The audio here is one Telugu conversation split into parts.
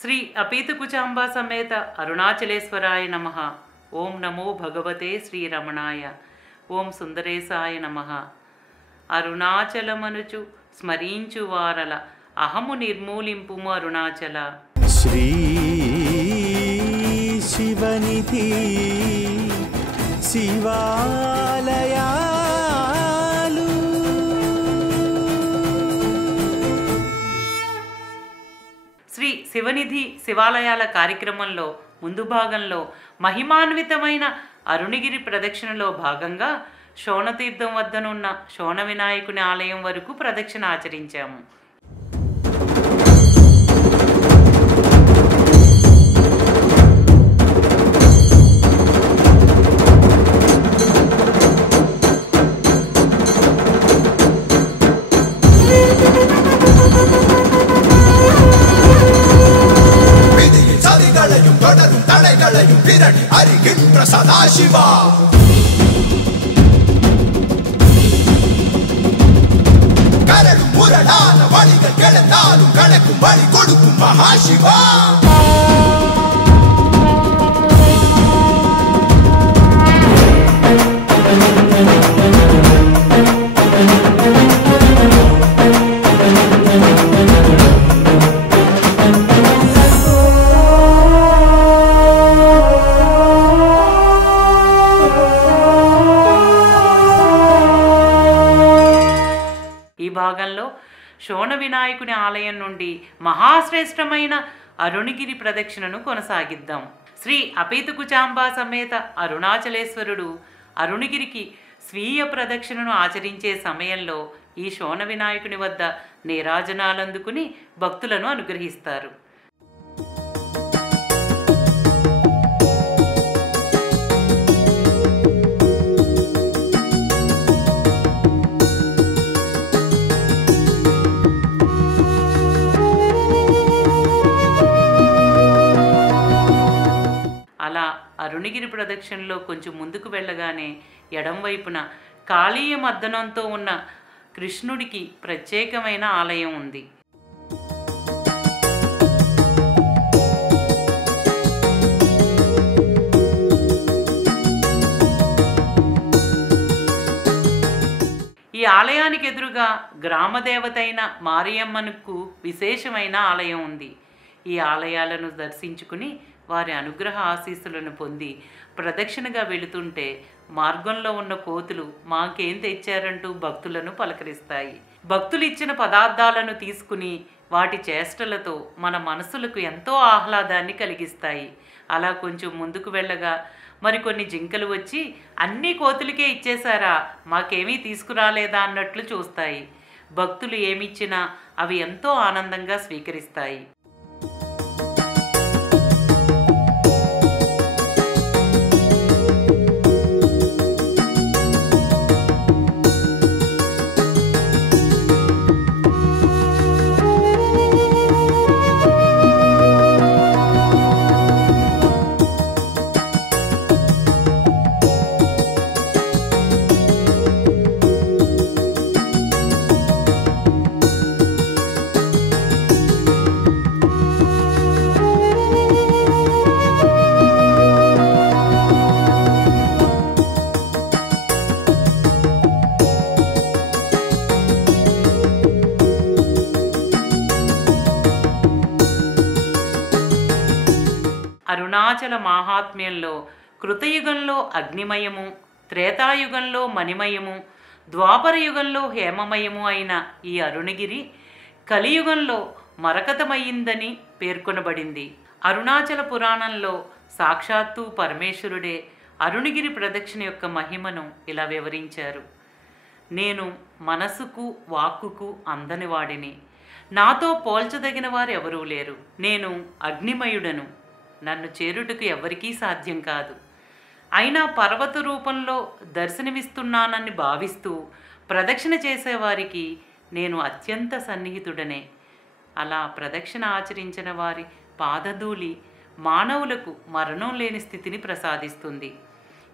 శ్రీ అపీతకుచాంబా సమేత అరుణాచలేశ్వరాయ నమః. ఓం నమో భగవతే శ్రీరమణాయ. ఓం సుందరేశాయ నమః. అరుణాచలమనుచు స్మరించు వారల అహము నిర్మూలింపుము అరుణాచల. శ్రీ శివనిధి శివాలయాలు శ్రీ శివనిధి శివాలయాల కార్యక్రమంలో ముందు భాగంలో మహిమాన్వితమైన అరుణగిరి ప్రదక్షిణలో భాగంగా శోణతీర్థం వద్దనున్న శోణ వినాయకుని ఆలయం వరకు ప్రదక్షిణ ఆచరించాము. సదాశివా కరడు మురడాల వళిగ కెళతాలు కణకు మణి కొడుకు మహాశివా. భాగంలో శోణ వినాయకుని ఆలయం నుండి మహాశ్రేష్టమైన అరుణగిరి ప్రదక్షిణను కొనసాగిద్దాం. శ్రీ అపీతకుచాంబా సమేత అరుణాచలేశ్వరుడు అరుణగిరికి స్వీయ ప్రదక్షిణను ఆచరించే సమయంలో ఈ శోణ వినాయకుని వద్ద నీరాజనాలందుకుని భక్తులను అనుగ్రహిస్తారు. అలా అరుణగిరి ప్రదక్షిణలో కొంచెం ముందుకు వెళ్ళగానే ఎడంవైపున కాళీయ మద్దనంతో ఉన్న కృష్ణుడికి ప్రత్యేకమైన ఆలయం ఉంది. ఈ ఆలయానికి ఎదురుగా గ్రామదేవత అయిన మారియమ్మనుకు విశేషమైన ఆలయం ఉంది. ఈ ఆలయాలను దర్శించుకుని వారి అనుగ్రహ ఆశీస్సులను పొంది ప్రదక్షిణగా వెళుతుంటే మార్గంలో ఉన్న కోతులు మాకేం తెచ్చారంటూ భక్తులను పలకరిస్తాయి. భక్తులు ఇచ్చిన పదార్థాలను తీసుకుని వాటి చేష్టలతో మన మనసులకు ఎంతో ఆహ్లాదాన్ని కలిగిస్తాయి. అలా కొంచెం ముందుకు వెళ్ళగా మరికొన్ని జింకలు వచ్చి అన్ని కోతులకే ఇచ్చేశారా, మాకేమీ తీసుకురాలేదా అన్నట్లు చూస్తాయి. భక్తులు ఏమిచ్చినా అవి ఎంతో ఆనందంగా స్వీకరిస్తాయి. అరుణాచల మాహాత్మ్యంలో కృతయుగంలో అగ్నిమయము, త్రేతాయుగంలో మణిమయము, ద్వాపరయుగంలో హేమమయము అయిన ఈ అరుణగిరి కలియుగంలో మరకతమయ్యిందని పేర్కొనబడింది. అరుణాచల పురాణంలో సాక్షాత్తు పరమేశ్వరుడే అరుణగిరి ప్రదక్షిణ యొక్క మహిమను ఇలా వివరించారు. నేను మనసుకు వాక్కుకు అందని వాడిని, నాతో పోల్చదగిన వారు ఎవరూ లేరు. నేను అగ్నిమయుడను, నన్ను చేరుటకు ఎవరికీ సాధ్యం కాదు. అయినా పర్వత రూపంలో దర్శనమిస్తున్నానని భావిస్తూ ప్రదక్షిణ చేసేవారికి నేను అత్యంత సన్నిహితుడనే. అలా ప్రదక్షిణ ఆచరించిన వారి పాదధూళి మానవులకు మరణం లేని స్థితిని ప్రసాదిస్తుంది.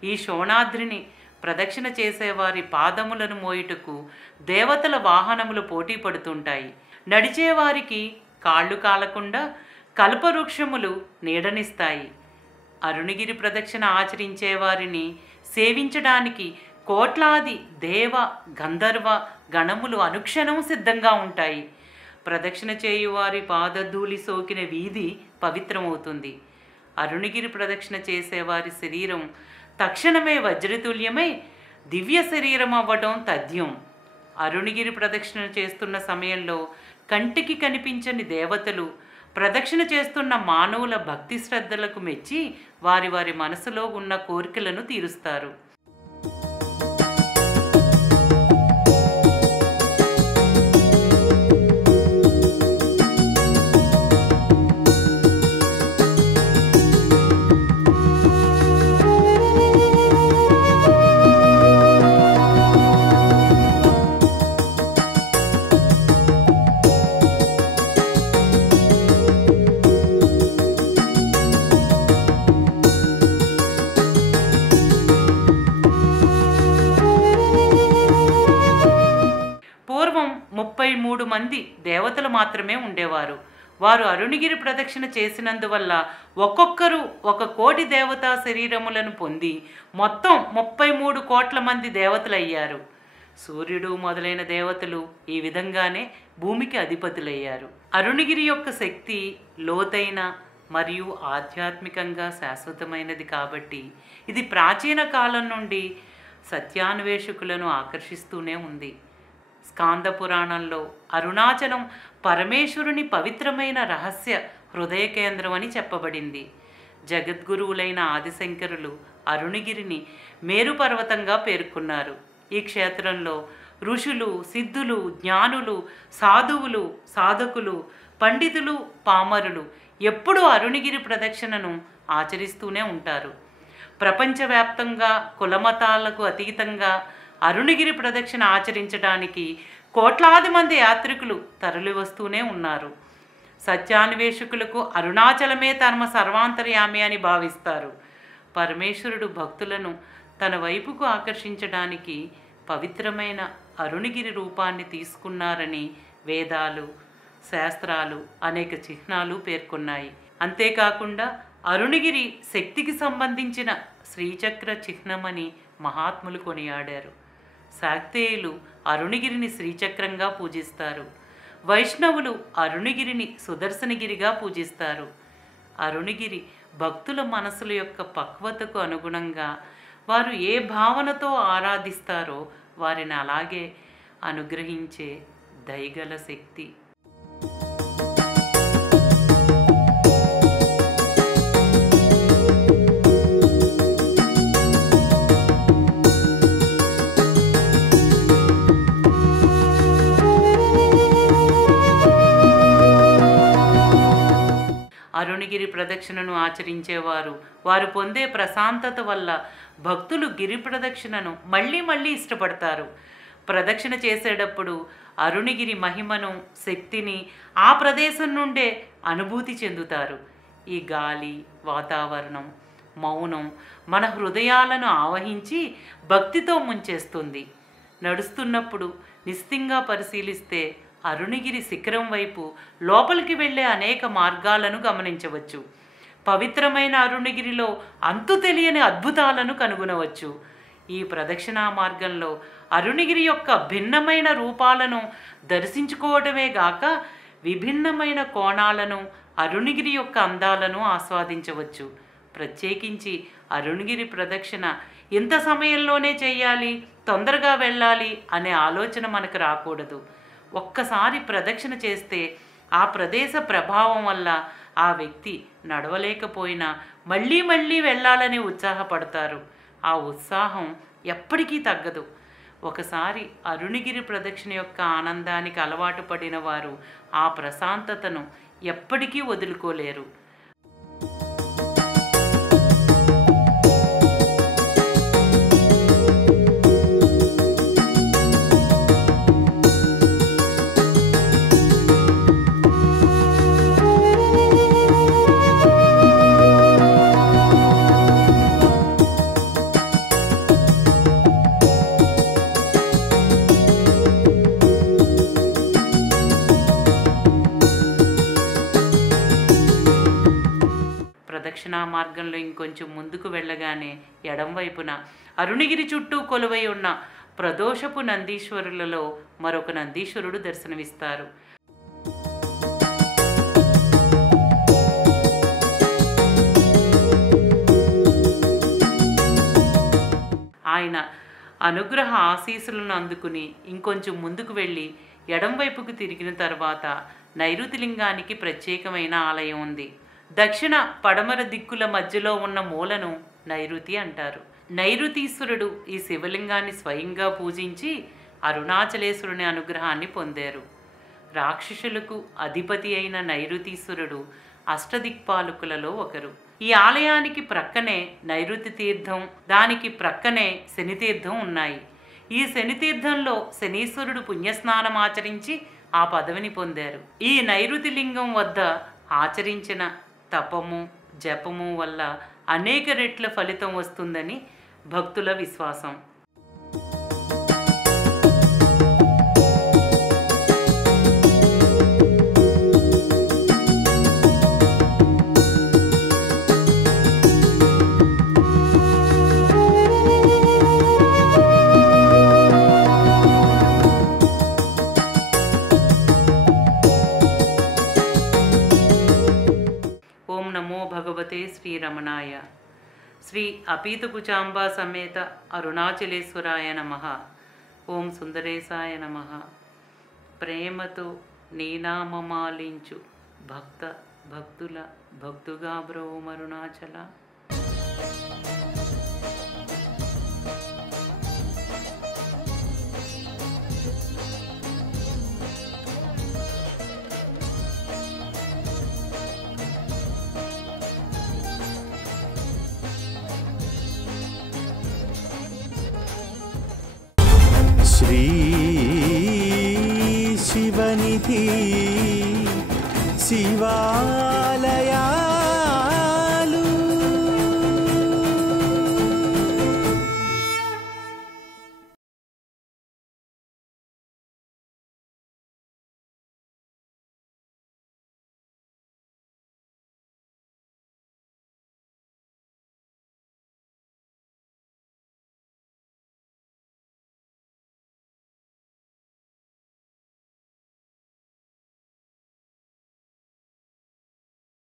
ఈ శోణాద్రిని ప్రదక్షిణ చేసేవారి పాదములను మోయుటకు దేవతల వాహనములు పోటీ పడుతుంటాయి. నడిచేవారికి కాళ్ళు కాలకుండా కల్పవృక్షములు నీడనిస్తాయి. అరుణగిరి ప్రదక్షిణ ఆచరించే వారిని సేవించడానికి కోట్లాది దేవ గంధర్వ గణములు అనుక్షణం సిద్ధంగా ఉంటాయి. ప్రదక్షిణ చేయువారి పాదధూళి సోకిన వీధి పవిత్రమవుతుంది. అరుణగిరి ప్రదక్షిణ చేసేవారి శరీరం తక్షణమే వజ్రతుల్యమై దివ్య శరీరం అవ్వడం తథ్యం. అరుణగిరి ప్రదక్షిణ చేస్తున్న సమయంలో కంటికి కనిపించని దేవతలు ప్రదక్షిణ చేస్తున్న మానవుల భక్తి శ్రద్ధలకు మెచ్చి వారి వారి మనసులో ఉన్న కోరికలను తీరుస్తారు. పూర్వం 33 మంది దేవతలు మాత్రమే ఉండేవారు. వారు అరుణగిరి ప్రదక్షిణ చేసినందువల్ల ఒక్కొక్కరు 1 కోటి దేవతా శరీరములను పొంది మొత్తం 33 కోట్ల మంది దేవతలయ్యారు. సూర్యుడు మొదలైన దేవతలు ఈ విధంగానే భూమికి అధిపతులయ్యారు. అరుణగిరి యొక్క శక్తి లోతైన మరియు ఆధ్యాత్మికంగా శాశ్వతమైనది కాబట్టి ఇది ప్రాచీన కాలం నుండి సత్యాన్వేషకులను ఆకర్షిస్తూనే ఉంది. స్కాంద పురాణంలో అరుణాచలం పరమేశ్వరుని పవిత్రమైన రహస్య హృదయ కేంద్రం అని చెప్పబడింది. జగద్గురువులైన ఆదిశంకరులు అరుణగిరిని మేరుపర్వతంగా పేర్కొన్నారు. ఈ క్షేత్రంలో ఋషులు, సిద్ధులు, జ్ఞానులు, సాధువులు, సాధకులు, పండితులు, పామరులు ఎప్పుడూ అరుణగిరి ప్రదక్షిణను ఆచరిస్తూనే ఉంటారు. ప్రపంచవ్యాప్తంగా కులమతాలకు అతీతంగా అరుణగిరి ప్రదక్షిణ ఆచరించడానికి కోట్లాది మంది యాత్రికులు తరలి వస్తూనే ఉన్నారు. సత్యాన్వేషకులకు అరుణాచలమే తమ సర్వాంతర్యామి అని భావిస్తారు. పరమేశ్వరుడు భక్తులను తన వైపుకు ఆకర్షించడానికి పవిత్రమైన అరుణగిరి రూపాన్ని తీసుకున్నారని వేదాలు, శాస్త్రాలు అనేక చిహ్నాలు పేర్కొన్నాయి. అంతేకాకుండా అరుణగిరి శక్తికి సంబంధించిన శ్రీచక్ర చిహ్నమని మహాత్ములు కొనియాడారు. శాక్తేయులు అరుణగిరిని శ్రీచక్రంగా పూజిస్తారు. వైష్ణవులు అరుణగిరిని సుదర్శనగిరిగా పూజిస్తారు. అరుణగిరి భక్తుల మనసుల యొక్క పక్వతకు అనుగుణంగా వారు ఏ భావనతో ఆరాధిస్తారో వారిని అలాగే అనుగ్రహించే దయగల శక్తి. అరుణగిరి ప్రదక్షిణను ఆచరించేవారు వారు పొందే ప్రశాంతత వల్ల భక్తులు గిరి ప్రదక్షిణను మళ్ళీ మళ్ళీ ఇష్టపడతారు. ప్రదక్షిణ చేసేటప్పుడు అరుణగిరి మహిమను, శక్తిని ఆ ప్రదేశం నుండే అనుభూతి చెందుతారు. ఈ గాలి, వాతావరణం, మౌనం మన హృదయాలను ఆవహించి భక్తితో ముంచేస్తుంది. నడుస్తున్నప్పుడు నిశ్చితంగా పరిశీలిస్తే అరుణగిరి శిఖరం వైపు లోపలికి వెళ్ళే అనేక మార్గాలను గమనించవచ్చు. పవిత్రమైన అరుణగిరిలో అంతు తెలియని అద్భుతాలను కనుగొనవచ్చు. ఈ ప్రదక్షిణా మార్గంలో అరుణగిరి యొక్క భిన్నమైన రూపాలను దర్శించుకోవడమే గాక విభిన్నమైన కోణాలను, అరుణగిరి యొక్క అందాలను ఆస్వాదించవచ్చు. ప్రత్యేకించి అరుణగిరి ప్రదక్షిణ ఇంత సమయంలోనే చేయాలి, తొందరగా వెళ్ళాలి అనే ఆలోచన మనకు రాకూడదు. ఒక్కసారి ప్రదక్షిణ చేస్తే ఆ ప్రదేశ ప్రభావం వల్ల ఆ వ్యక్తి నడవలేకపోయినా మళ్ళీ మళ్ళీ వెళ్ళాలని ఉత్సాహపడతారు. ఆ ఉత్సాహం ఎప్పటికీ తగ్గదు. ఒకసారి అరుణగిరి ప్రదక్షిణ యొక్క ఆనందానికి అలవాటు పడిన వారు ఆ ప్రశాంతతను ఎప్పటికీ వదులుకోలేరు. మార్గంలో ఇంకొంచెం ముందుకు వెళ్ళగానే ఎడంవైపున అరుణగిరి చుట్టూ కొలువై ఉన్న ప్రదోషపు నందీశ్వరులలో మరొక నందీశ్వరుడు దర్శనమిస్తారు. ఆయన అనుగ్రహ ఆశీస్సులను అందుకుని ఇంకొంచెం ముందుకు వెళ్ళి ఎడంవైపుకు తిరిగిన తర్వాత నైరుతి లింగానికి ప్రత్యేకమైన ఆలయం ఉంది. దక్షిణ పడమర దిక్కుల మధ్యలో ఉన్న మూలను నైరుతి అంటారు. నైరుతీశ్వరుడు ఈ శివలింగాన్ని స్వయంగా పూజించి అరుణాచలేశ్వరుని అనుగ్రహాన్ని పొందారు. రాక్షసులకు అధిపతి అయిన నైరుతీశ్వరుడు అష్టదిక్పాలకులలో ఒకరు. ఈ ఆలయానికి ప్రక్కనే నైరుతి తీర్థం, దానికి ప్రక్కనే శనితీర్థం ఉన్నాయి. ఈ శనితీర్థంలో శనీశ్వరుడు పుణ్యస్నానం ఆచరించి ఆ పదవిని పొందారు. ఈ నైరుతి లింగం వద్ద ఆచరించిన తపము జపము వల్ల అనేక రెట్ల ఫలితం వస్తుందని భక్తుల విశ్వాసం. ఓం నమో భగవతే శ్రీరమణాయ. శ్రీ అపీతకుచాంబా సమేత అరుణాచలేశ్వరాయ నమః. ఓం సుందరేశాయ నమః. ప్రేమతో నీనామమాలించు భక్తుల భక్తుగా బ్రోమరుణాచల. శ్రీ శివనిధి శివాలయా